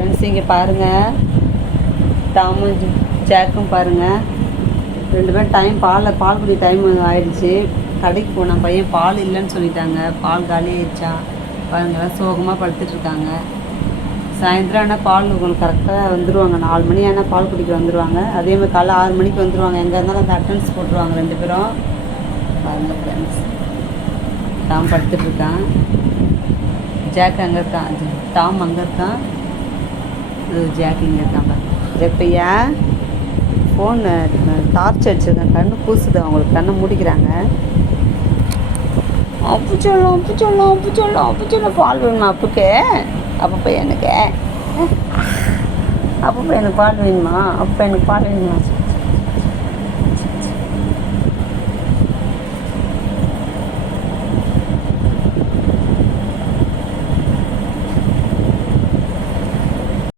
Friends இங்கே பாருங்கள், டாமும் ஜாக்கும் பாருங்கள், 2 பேரும் டைம் பால் குடி டைம் ஆயிடுச்சு. கடைக்கு போன பையன் பால் இல்லைன்னு சொல்லிட்டாங்க, பால் காலி ஆயிடுச்சா. பாருங்கள் சோகமாக படுத்துட்ருக்காங்க. சாயந்தரம் ஆனால் பால் உங்களுக்கு கரெக்டாக வந்துடுவாங்க, 4 மணி ஆனால் பால் குடிக்க வந்துடுவாங்க. அதேமாதிரி காலைல 6 மணிக்கு வந்துடுவாங்க. எங்கே இருந்தாலும் அந்த அட்டன்ஸ் போட்டுருவாங்க 2 பேரும். பாருங்கள் ஃப்ரெண்ட்ஸ், டாம் படுத்துட்ருக்கான், ஜாக் அங்கே இருக்கான், டாம் அங்கே இருக்கான், ஜாக் இங்கே இருக்கான். பாருங்க பையா ஃபோனு டார்ச் அடிச்சிருக்கேன், கண்ணு பூசுது, அவங்களுக்கு கண்ணை மூடிக்கிறாங்க. அப்பு சொல்லும் பால் வேணுமா அப்புக்கு? அப்போ எனக்கு பால் வேணுமா? அப்போ எனக்கு பால் வேணுமா?